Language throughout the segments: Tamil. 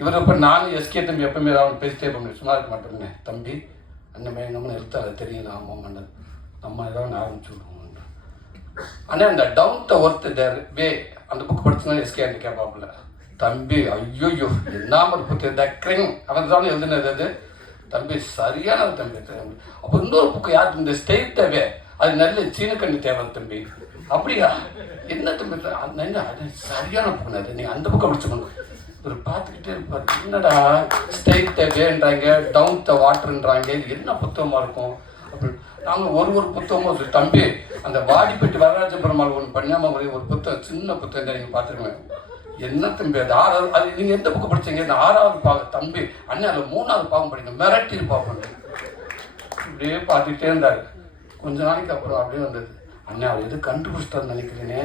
இவர் இப்போ நானும் எஸ்கே தம்பி எப்பவுமே அவன் பேசிட்டே பண்ணி சும்மா இருக்க மாட்டேங்க தம்பி அண்ணன் நம்மன்னு எடுத்து அதை தெரியல ஆமாம் நம்ம ஏதாவது ஆரம்பிச்சு விடுவோம். ஆனால் அந்த டவுன் த ஒர்த் தேர் வே அந்த புக் படிச்சுன்னா எஸ்கே அண்ணன் கேட்பாப்புல தம்பி ஐயோ என்ன ஒரு புக்கு த கிரிங் அவன் தான் எழுதுனது அது தம்பி சரியான தம்பி. அப்போ இன்னொரு புக்கு யாருக்கு இந்த ஸ்டேட் தேவை அது நல்ல சீனக்கண்ணி தேவை தம்பி. அப்படியா என்ன தம்பி அது சரியான புக்கு அது நீங்கள் அந்த புக்கை படிச்சுக்கணும். இவர் பார்த்துக்கிட்டே இருப்பார் என்னடா ஸ்டேட் தேவைன்றாங்க டவுன் த வாட்டர்ன்றாங்க இது என்ன புத்தகமாக இருக்கும் அப்படின்னு. நாங்கள் ஒரு புத்தகமும் ஒரு தம்பி அந்த வாடிப்பட்டி வரராஜ பெருமாள் ஒன்று பண்ணாமல் ஒரு புத்தகம் சின்ன புத்தகம் தான் நீங்கள் பார்த்துருக்கேன். என்ன தம்பி அது 6வது அது நீங்கள் எந்த புக்கு படிச்சீங்க இந்த 6வது பாகம் தம்பி அண்ணன் அதில் 3வது பாகம் படிங்க மிரட்டி பார்ப்போம். இப்படியே பார்த்துக்கிட்டே இருந்தார். கொஞ்ச நாளைக்கு அப்புறம் அப்படியே வந்தது அண்ணன் அவர் எது கண்டுபிடிச்சிட்டான்னு நினைக்கிறேனே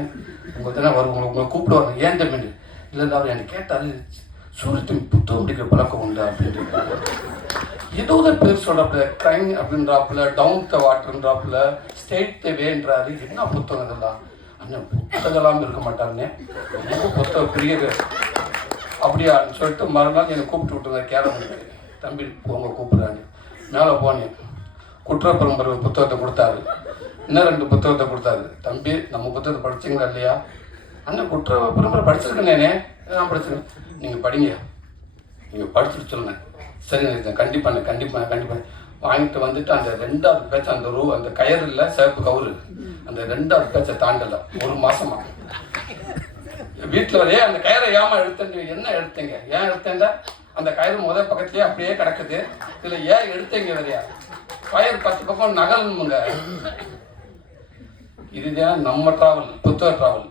உங்கள் தானே வருவாங்க உங்களை கூப்பிடுவாங்க ஏன் தம்பி இல்லை அவர் எனக்கு கேட்டார் சூரியத்தின் புத்தகம் படிக்கிற பழக்கம் உண்டு அப்படின்ட்டு ஏதோ ஒரு பேர் சொல்கிறாப்புல கிரைம் அப்படின்றாப்புல டவுன் த வாட்டர்ன்றாப்புல ஸ்டேட் த வேன்றாரு என்ன புத்தகம் இதெல்லாம் அண்ணன் புத்தகலாம் இருக்க மாட்டாருன்னே ரொம்ப புத்தகம் பிரியது அப்படியான்னு சொல்லிட்டு மறுநாள் என்னை கூப்பிட்டு விட்டுருங்க கேரளா தம்பி போங்க கூப்பிட்றாங்க மேலே போனேன். குற்றப்பரம்பரை புத்தகத்தை கொடுத்தாரு இன்னும் 2 புத்தகத்தை கொடுத்தாரு தம்பி நம்ம புத்தகத்தை படிச்சிங்களா இல்லையா அண்ணன் குற்றப்பரம்பரை படிச்சிருக்கேனே நான் படிச்சிருக்கேன் நீங்கள் படிங்க நீங்கள் படிச்சுட்டு சொல்லுங்க சரி நினைக்கிறேன் கண்டிப்பாக வாங்கிட்டு வந்துட்டு அந்த 2வது பேச்சை அந்த கயிறு இல்லை சிவப்பு கவுரு அந்த 2வது பேச்சை தாண்டலை 1 மாசமா வீட்டில் வரே அந்த கயிறை ஏமா எடுத்தேன் என்ன எடுத்தீங்க ஏன் எடுத்தேங்க அந்த கயிறு முதல் பக்கத்துலேயே அப்படியே கிடக்குது இதில் ஏன் எடுத்தீங்க வரையா கயிறு 10 பக்கம் நகலணுங்க. இதுதான் நம்ம ட்ராவல் புத்தக ட்ராவல்.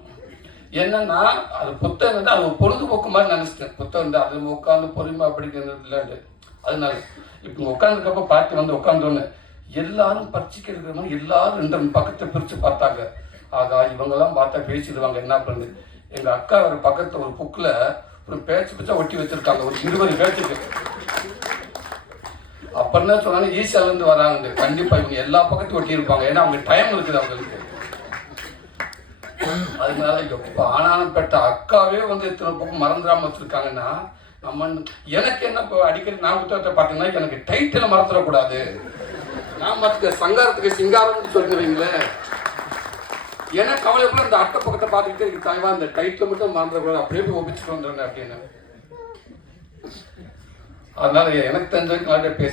என்னன்னா அது புத்தகம் வந்து அது பொழுதுபோக்கு மாதிரி நினைச்சிட்டேன். புத்தகம் வந்து அது உட்காந்து பொறுமையா படிக்கிறது இல்லைன்னு அதனால இப்போ உட்காந்துருக்கப்ப பாட்டி வந்து உட்காந்தோன்னு எல்லாரும் பறிச்சுக்க இருக்கிற மாதிரி எல்லாரும் 2 பக்கத்தை பிரித்து பார்த்தாங்க. ஆகா இவங்கெல்லாம் பார்த்தா பேசிடுவாங்க என்ன பண்ணுது. எங்கள் அக்கா ஒரு பக்கத்தில் ஒரு புக்கில் ஒரு பேச்சா ஒட்டி வச்சிருக்காங்க ஒரு 20 பேச்சுக்கு. அப்போ என்ன சொன்னாங்க ஈஸியாலேருந்து வராங்க கண்டிப்பாக இவங்க எல்லா பக்கத்தையும் ஒட்டி இருப்பாங்க ஏன்னா அவங்க டைம் இருக்குது அவங்களுக்கு. அதனால எப்போ ஆனாலும் பெற்ற அக்காவே வந்து எத்தனை பக்கம் மறந்துடாம வச்சிருக்காங்கன்னா நம்ம எனக்கு என்ன இப்போ அடிக்கடி நான் புத்தகத்தை பார்த்தீங்கன்னா எனக்கு டைட்டில் மறந்துடக்கூடாது. நான் மற்ற சங்காரத்துக்கு சிங்காரம்னு சொல்லுவீங்களேன் ஏன்னா கவலைக்குள்ள இந்த அட்டை பக்கத்தை பார்த்துக்கிட்டே இருக்கு தாய்வா அந்த டைட்டில் மட்டும் மறந்துடக்கூடாது அப்படியே போய் ஒப்பிச்சுட்டு வந்துடுறேன் அப்படின்னு. அதனால எனக்கு தெரிஞ்ச பேச